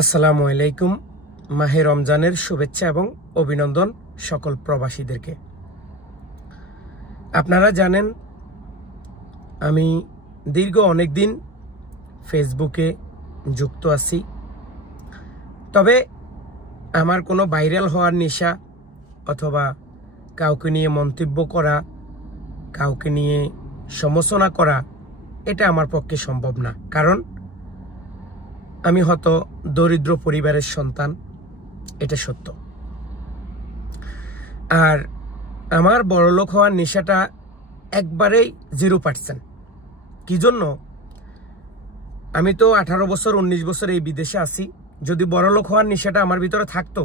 আসসালামু আলাইকুম। মাহে রমজানের শুভেচ্ছা এবং অভিনন্দন সকল প্রবাসীদেরকে। আপনারা জানেন আমি দীর্ঘ অনেক দিন ফেসবুকে যুক্ত আছি, তবে আমার কোনো ভাইরাল হওয়ার নেশা অথবা কাউকে নিয়ে মন্তব্য করা, কাউকে নিয়ে সমালোচনা করা, এটা আমার পক্ষে সম্ভব না। কারণ আমি হয়তো দরিদ্র পরিবারের সন্তান, এটা সত্য। আর আমার বড়লোক হওয়ার নেশাটা একবারেই 0%। কি জন্য? আমি তো 18 বছর 19 বছর এই বিদেশে আছি। যদি বড়লোক হওয়ার নেশাটা আমার ভিতরে থাকতো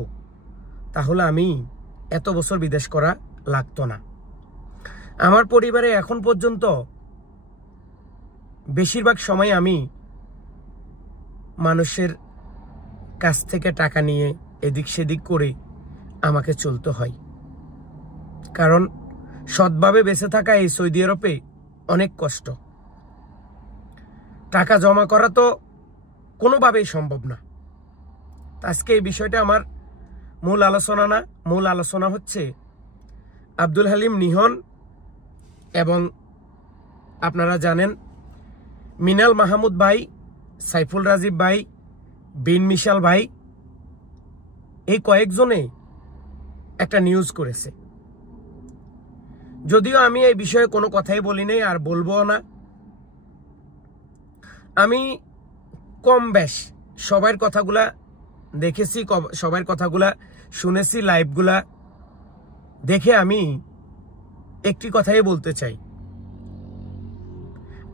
তাহলে আমি এত বছর বিদেশ করা লাগতো না। আমার পরিবারে এখন পর্যন্ত বেশিরভাগ সময় আমি মানুষের কাছ থেকে টাকা নিয়ে এদিক সেদিক করে আমাকে চলতে হয়। কারণ সৎভাবে বেঁচে থাকা এই সৌদি আরবে অনেক কষ্ট। টাকা জমা করা তো কোনোভাবেই সম্ভব না। আজকে এই বিষয়টা আমার মূল আলোচনা না। মূল আলোচনা হচ্ছে আব্দুল হালিম নিহন এবং আপনারা জানেন মিনাল মাহমুদ ভাই, সাইফুল রাজীব ভাই, বিন মিশাল ভাই, এই কয়েকজনে একটা নিউজ করেছে। যদিও আমি এই বিষয়ে কোনো কথাই বলি নাই আর বলবো না। আমি কম বেশ সবার কথাগুলা দেখেছি, সবার কথাগুলা শুনেছি, লাইভগুলা দেখে আমি একটি কথাই বলতে চাই।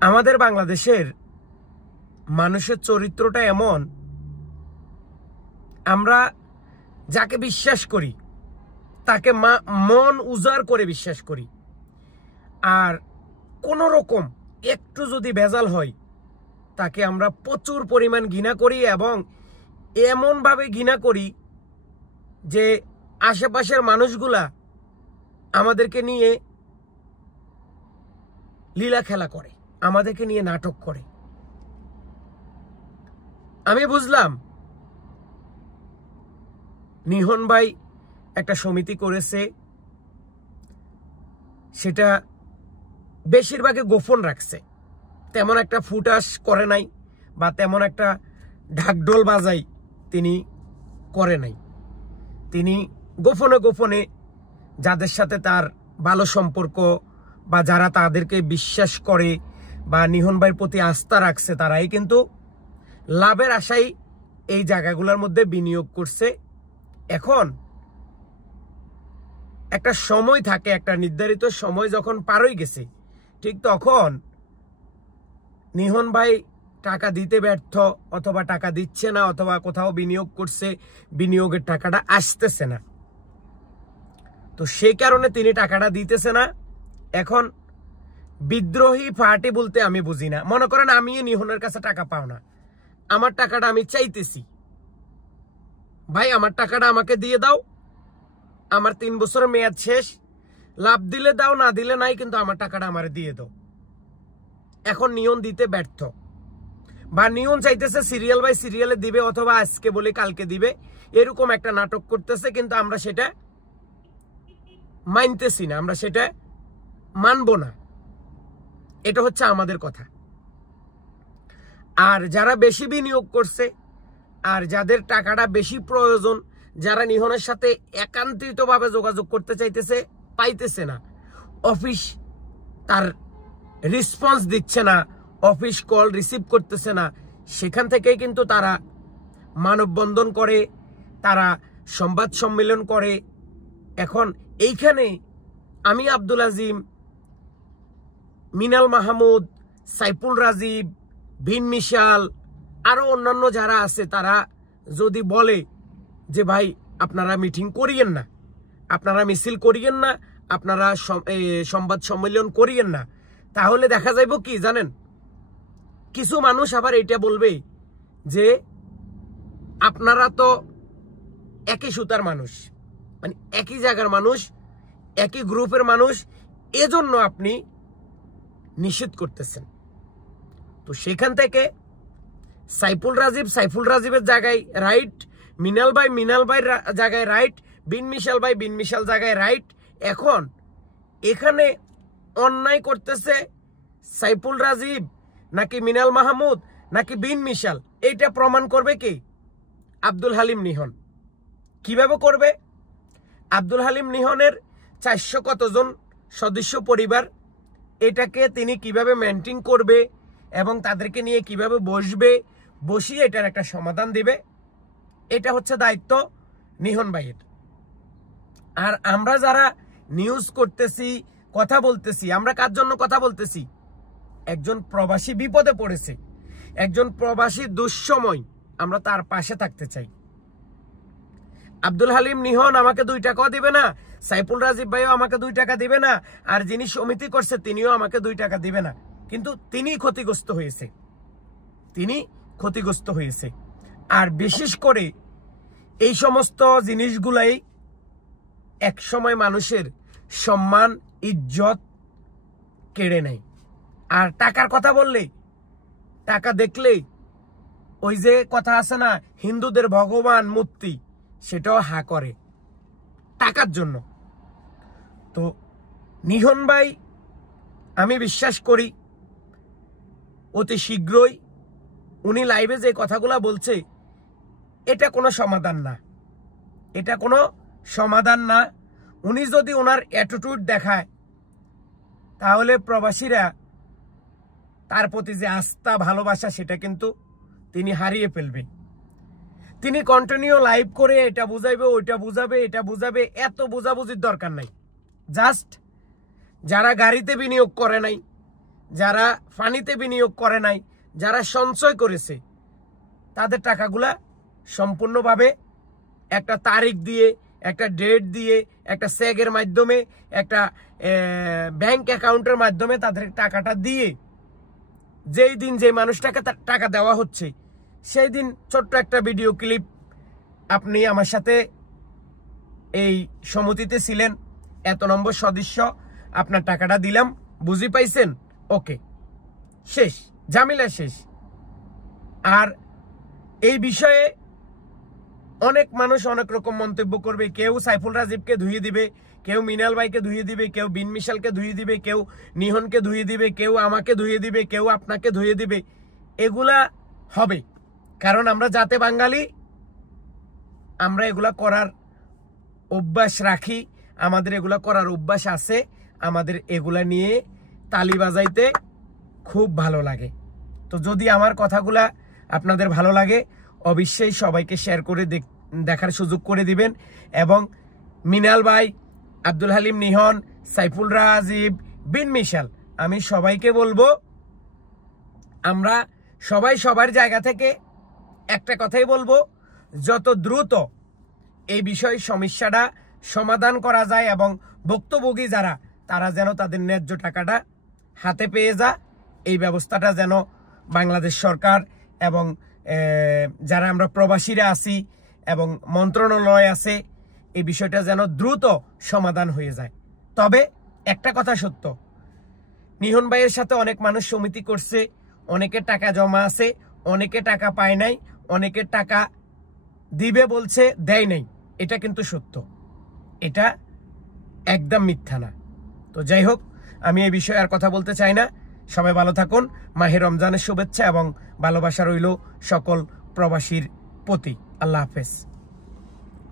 আমাদের বাংলাদেশের মানুষের চরিত্রটা এমন, আমরা যাকে বিশ্বাস করি তাকে মন উজাড় করে বিশ্বাস করি। আর কোন রকম একটু যদি ভেজাল হয় তাকে আমরা প্রচুর পরিমাণ ঘৃণা করি, এবং এমনভাবে ঘৃণা করি যে আশেপাশের মানুষগুলা আমাদেরকে নিয়ে লীলা খেলা করে, আমাদেরকে নিয়ে নাটক করে। আমি বুঝলাম নিহন ভাই একটা সমিতি করেছে, সেটা বেশিরভাগে গোপন রাখছে। তেমন একটা ফুটাস করে নাই বা তেমন একটা ঢাকঢোল বাজাই তিনি করে নাই। তিনি গোপনে গোপনে যাদের সাথে তার ভালো সম্পর্ক বা যারা তাদেরকে বিশ্বাস করে বা নিহন ভাইয়ের প্রতি আস্থা রাখছে, তারাই কিন্তু লাভের আশায় এই জায়গাগুলোর মধ্যে বিনিয়োগ করছে। এখন একটা সময় থাকে, একটা নির্ধারিত সময় যখন পার হয়ে গেছে, ঠিক তখন নিহন ভাই টাকা দিতে ব্যর্থ, অথবা টাকা দিচ্ছে না, অথবা কোথাও বিনিয়োগ করছে, বিনিয়োগের টাকাটা আসতেছে না। তো সেই কারণে তিনি টাকাটা দিতেছে না। এখন বিদ্রোহী পার্টি বলতে আমি বুঝি না। মনে করেন আমি নিহনের কাছে টাকা পাও না, আমার টাকাটা আমি চাইতেছি, ভাই আমার টাকাটা আমাকে দিয়ে দাও, আমার 3 বছরের মেয়াদ শেষ, লাভ দিলে দাও, না দিলে নাই, কিন্তু আমার টাকাটা আমারে দিয়ে দাও। এখন নিয়ন দিতে ব্যর্থ, বা নিয়ন চাইতেছে সিরিয়াল বাই সিরিয়ালে দিবে, অথবা আজকে বলে কালকে দিবে, এরকম একটা নাটক করতেছে। কিন্তু আমরা সেটা মানতেছি না, আমরা সেটা মানব না। এটা হচ্ছে আমাদের কথা। আর যারা বেশি বিনিয়োগ করছে আর যাদের টাকাটা বেশি প্রয়োজন, যারা নিহনের সাথে একান্তিতভাবে যোগাযোগ করতে চাইতেছে, পাইতেছে না, অফিস তার রেসপন্স দিচ্ছে না, অফিস কল রিসিভ করতেছে না, সেখান থেকেই কিন্তু তারা মানববন্ধন করে, তারা সংবাদ সম্মেলন করে। এখন এইখানে আমি আব্দুল আজিম, মিনাল মাহমুদ, সাইফুল রাজীব, বিন মিশাল, আরো অন্যান্য যারা আছে, তারা যদি বলে যে ভাই আপনারা মিটিং করিয়েন না, আপনারা মিছিল করিয়েন না, আপনারা সংবাদ সম্মেলন করিয়েন না, তাহলে দেখা যাইব কি জানেন? কিছু মানুষ আবার এটা বলবে যে আপনারা তো একই সুতার মানুষ, মানে একই জায়গার মানুষ, একই গ্রুপের মানুষ, এজন্য আপনি নিষেধ করতেছেন। তো সেখান থেকে সাইফুল রাজীবের জায়গায় রাইট, মিনাল ভাইয়ের জায়গায় রাইট, বিন মিশাল জায়গায় রাইট। এখন এখানে অন্যায় করতেছে সাইফুল রাজীব নাকি মিনাল মাহমুদ নাকি বিন মিশাল, এইটা প্রমাণ করবে কি? আব্দুল হালিম নিহন। কিভাবে করবে? আব্দুল হালিম নিহনের 400 কতজন সদস্য পরিবার, এটাকে তিনি কিভাবে মেনটেন করবে এবং তাদেরকে নিয়ে কিভাবে বসিয়ে এটার একটা সমাধান দিবে, এটা হচ্ছে দায়িত্ব নিহন ভাইয়ের। আর আমরা যারা নিউজ করতেছি, কথা বলতেছি, আমরা কার জন্য কথা বলতেছি? একজন প্রবাসী বিপদে পড়েছে, একজন প্রবাসী দুঃসময়, আমরা তার পাশে থাকতে চাই। আব্দুল হালিম নিহন আমাকে 2 টাকাও দিবে না, সাইফুল রাজীব ভাইও আমাকে 2 টাকা দিবে না, আর যিনি সমিতি করছে তিনিও আমাকে 2 টাকা দিবে না, কিন্তু তিনি ক্ষতিগ্রস্ত হয়েছে। আর বিশেষ করে এই সমস্ত জিনিসগুলাই একসময় মানুষের সম্মান ইজ্জত কেড়ে নেয়। আর টাকার কথা বললে, টাকা দেখলেই ওই যে কথা আছে না, হিন্দুদের ভগবান মূর্তি, সেটাও হা করে টাকার জন্য। তো নিহন ভাই, আমি বিশ্বাস করি অতি শীঘ্রই উনি লাইভে যে কথাগুলা বলছে, এটা কোনো সমাধান না। উনি যদি ওনার অ্যাটিটিউড দেখায়, তাহলে প্রবাসীরা তার প্রতি যে আস্থা ভালোবাসা, সেটা কিন্তু তিনি হারিয়ে ফেলবেন। তিনি কন্টিনিউ লাইভ করে এটা বুঝাইবে, ওইটা বুঝাবে, এটা বুঝাবে, এত বুঝাবুঝির দরকার নাই। জাস্ট যারা গাড়িতে বিনিয়োগ করে নাই, যারা ফানিতে বিনিয়োগ করে নাই, যারা সঞ্চয় করেছে, তাদের টাকাগুলা সম্পূর্ণভাবে একটা তারিখ দিয়ে, একটা ডেট দিয়ে, একটা চেকের মাধ্যমে, একটা ব্যাংক অ্যাকাউন্টের মাধ্যমে তাদের টাকাটা দিয়ে, যেই দিন যে মানুষটাকে টাকা দেওয়া হচ্ছে, সেই দিন ছোট্ট একটা ভিডিও ক্লিপ, আপনি আমার সাথে এই সমিতিতে ছিলেন, এত নম্বর সদস্য, আপনার টাকাটা দিলাম, বুঝি পাইছেন, ওকে, শেষ, ঝামেলা শেষ। আর এই বিষয়ে অনেক মানুষ অনেক রকম মন্তব্য করবে। কেউ সাইফুল রাজীবকে ধুয়ে দিবে, কেউ মিনাল ভাইকে ধুয়ে দিবে, কেউ বিন মিশালকে ধুয়ে দিবে, কেউ নিহনকে ধুয়ে দিবে, কেউ আমাকে ধুয়ে দিবে, কেউ আপনাকে ধুয়ে দিবে। এগুলা হবে, কারণ আমরা জাতে বাঙালি, আমরা এগুলা করার অভ্যাস রাখি, আমাদের এগুলা করার অভ্যাস আছে, আমাদের এগুলা নিয়ে তালি বাজাইতে খুব ভালো লাগে। তো যদি আমার কথাগুলা আপনাদের ভালো লাগে, অবশ্যই সবাইকে শেয়ার করে দেখার সুযোগ করে দিবেন। এবং মিনাল ভাই, আব্দুল হালিম নিহন, সাইফুল রাজীব, বিন মিশাল, আমি সবাইকে বলবো, আমরা সবাই সবার জায়গা থেকে একটা কথাই বলবো, যত দ্রুত এই বিষয় সমস্যাটা সমাধান করা যায় এবং ভুক্তভোগী যারা, তারা যেন তাদের ন্যায্য টাকাটা হাতে পেয়ে যায়, এই ব্যবস্থাটা যেন বাংলাদেশ সরকার এবং যারা আমরা প্রবাসীরা আছি এবং মন্ত্রণালয় আছে, এই বিষয়টা যেন দ্রুত সমাধান হয়ে যায়। তবে একটা কথা সত্য, নিহন ভাইয়ের সাথে অনেক মানুষ সমিতি করছে, অনেকের টাকা জমা আছে, অনেকে টাকা পায় নাই, অনেকের টাকা দিবে বলছে, দেয় নাই, এটা কিন্তু সত্য, এটা একদম মিথ্যা না। তো যাই হোক, আমি এই বিষয়ে আর কথা বলতে চাই না। সবাই ভালো থাকুন। মাহে রমজানের শুভেচ্ছা এবং ভালোবাসা রইল সকল প্রবাসীর প্রতি। আল্লাহ হাফেজ।